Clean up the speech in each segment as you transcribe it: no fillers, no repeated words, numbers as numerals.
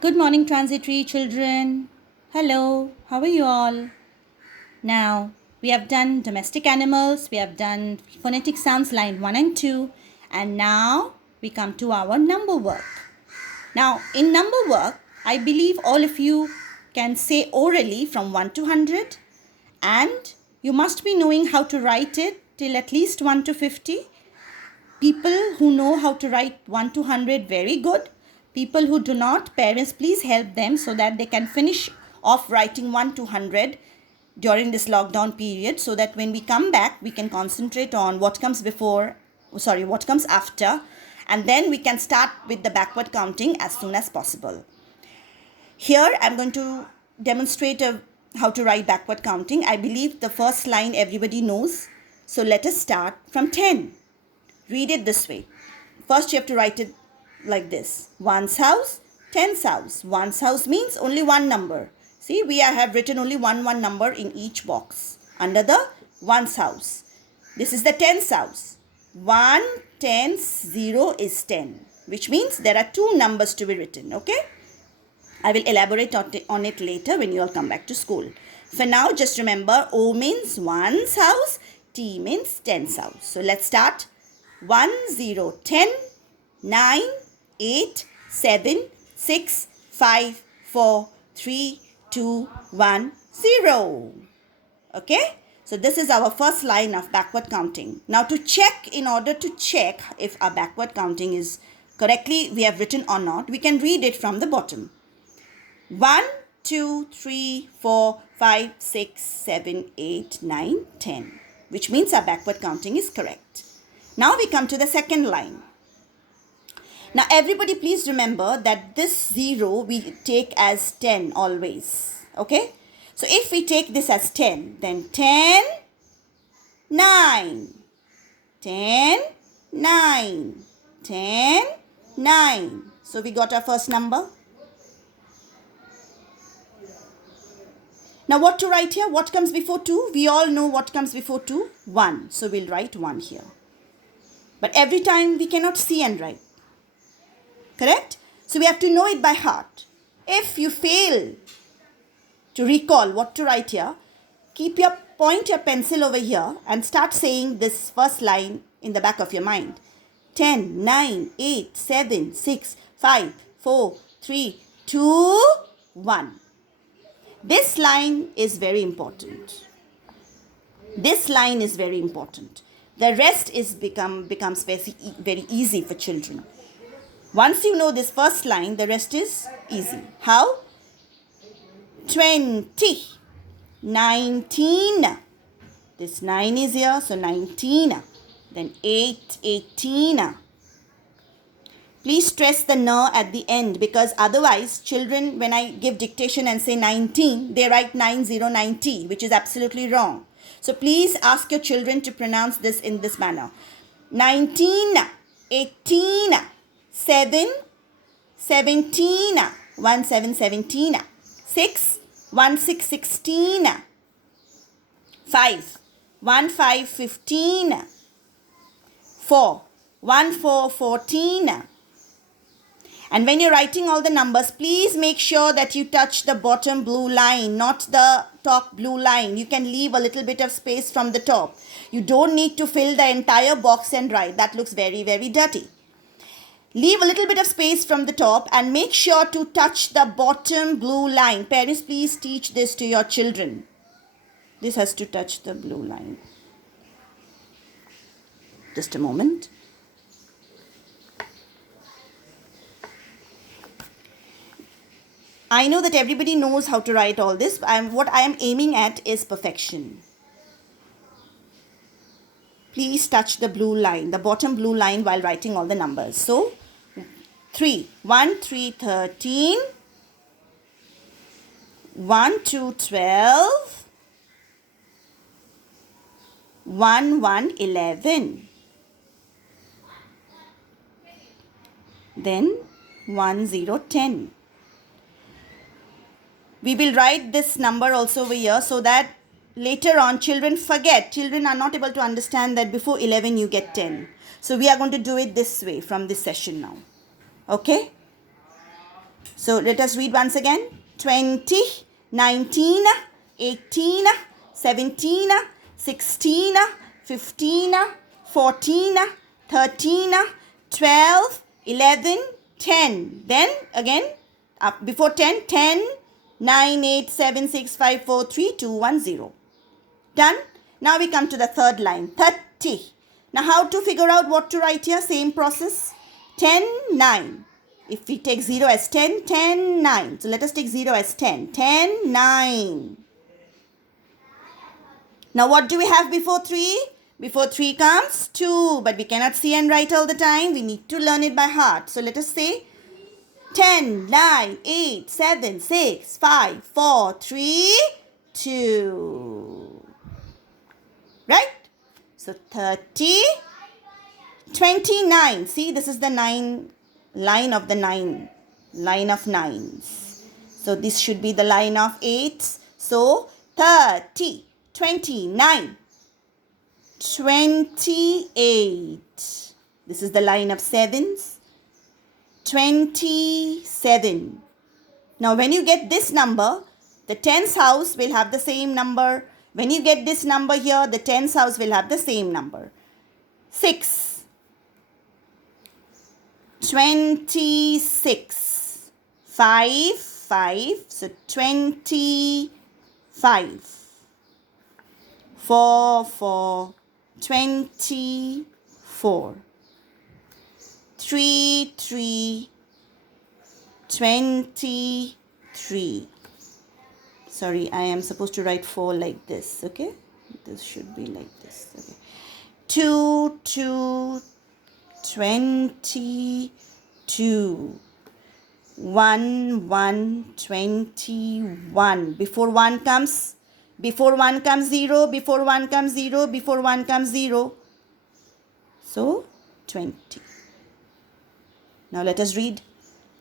Good morning, transitory children. Hello, how are you all? Now, we have done domestic animals, we have done phonetic sounds line 1 and 2, and now we come to our number work. Now, in number work, I believe all of you can say orally from 1 to 100, and you must be knowing how to write it till at least 1 to 50. People who know how to write 1 to 100, very good. People who do not, parents, please help them so that they can finish off writing 1 to 100 during this lockdown period, so that when we come back, we can concentrate on what comes what comes after, and then we can start with the backward counting as soon as possible. Here, I'm going to demonstrate how to write backward counting. I believe the first line everybody knows. So let us start from 10. Read it this way. First, you have to write it like this. One's house, ten's house. One's house means only one number. See, we have written only one number in each box under the one's house. This is the ten's house. 1, 10, 0 is 10, which means there are two numbers to be written, okay? I will elaborate on it later when you all come back to school. For now, just remember O means one's house, T means ten's house. So let's start. 1, 0, 10, 9, 8, 7, 6, 5, 4, 3, 2, 1, 0. Okay? So this is our first line of backward counting. Now in order to check if our backward counting is correctly we have written or not, we can read it from the bottom. 1, 2, 3, 4, 5, 6, 7, 8, 9, 10. Which means our backward counting is correct. Now we come to the second line. Now everybody please remember that this 0 we take as 10 always. Okay? So if we take this as 10, then 10, 9, 10, 9, 10, 9. So we got our first number. Now what to write here? What comes before 2? We all know what comes before 2. 1. So we'll write 1 here. But every time we cannot see and write. Correct? So we have to know it by heart. If you fail to recall what to write here, point your pencil over here and start saying this first line in the back of your mind. 10, 9, 8, 7, 6, 5, 4, 3, 2, 1. This line is very important. This line is very important. The rest becomes very easy for children. Once you know this first line, the rest is easy. How? 20, 19. This 9 is here, so 19. Then 8, 18. Please stress the n at the end, because otherwise children, when I give dictation and say 19, they write 9090, which is absolutely wrong. So please ask your children to pronounce this in this manner. 19, 18, 7, 17, 1, 7, 17, 6, 1, 6, 16, 5, 1, 5, 15, 4, 1, 4, 14. And when you're writing all the numbers, please make sure that you touch the bottom blue line, not the top blue line. You can leave a little bit of space from the top. You don't need to fill the entire box and write. That looks very, very dirty. Leave a little bit of space from the top and make sure to touch the bottom blue line. Parents, please teach this to your children. This has to touch the blue line. Just a moment. I know that everybody knows how to write all this. What I am aiming at is perfection. Please touch the blue line, the bottom blue line, while writing all the numbers. So, 3, 1, 3, 13, 1, 2, 12, 1, 1, 11. Then 1, 0, 10. We will write this number also over here so that later on children forget. Children are not able to understand that before 11 you get 10. So we are going to do it this way from this session now. Okay? So let us read once again. 20, 19, 18, 17, 16, 15, 14, 13, 12, 11, 10. Then again, before 10, 10, 9, 8, 7, 6, 5, 4, 3, 2, 1, 0. Done. Now we come to the third line. 30. Now how to figure out what to write here? Same process. 10, 9. If we take 0 as 10, 10, 9. So let us take 0 as 10. 10, 9. Now what do we have before 3? Before 3 comes 2. But we cannot see and write all the time. We need to learn it by heart. So let us say 10, 9, 8, 7, 6, 5, 4, 3, 2. Right? So 30, 29. See, this is the line of the 9. Line of 9s. So this should be the line of 8s. So 30, 29, 28. This is the line of 7s. 27. Now when you get this number, the tens house will have the same number. When you get this number here, the tens house will have the same number. 6. 26. 5. 5. So 25. 4. 4. 24. 3. 3. 23. Sorry, I am supposed to write 4 like this, okay? This should be like this, okay? 2, 2, 22. 1, 1, 21. Before 1 comes 0, before 1 comes 0, before 1 comes 0. So, 20. Now let us read.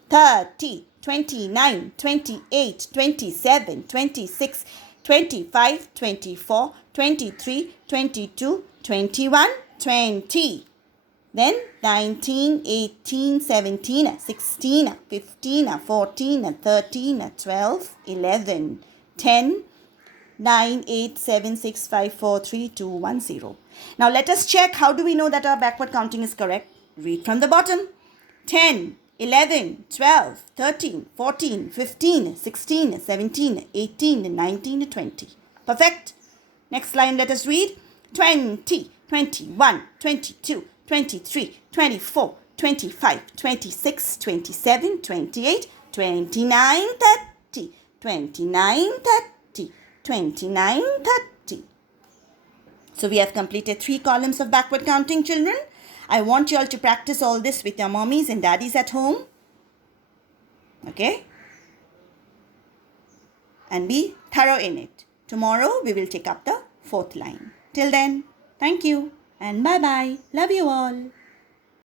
30, 29, 28, 27, 26, 25, 24, 23, 22, 21, 20. Then 19, 18, 17, 16, 15, 14, 13, 12, 11, 10, 9, 8, 7, 6, 5, 4, 3, 2, 1, 0. Now let us check how do we know that our backward counting is correct. Read from the bottom. 10, 11, 12, 13, 14, 15, 16, 17, 18, 19, 20. Perfect. Next line let us read. 20, 21, 22, 23, 24, 25, 26, 27, 28, 29, 30, 29, 30, 29, 30. So we have completed 3 columns of backward counting, children. I want you all to practice all this with your mommies and daddies at home. Okay? And be thorough in it. Tomorrow we will take up the 4th line. Till then, thank you and bye-bye. Love you all.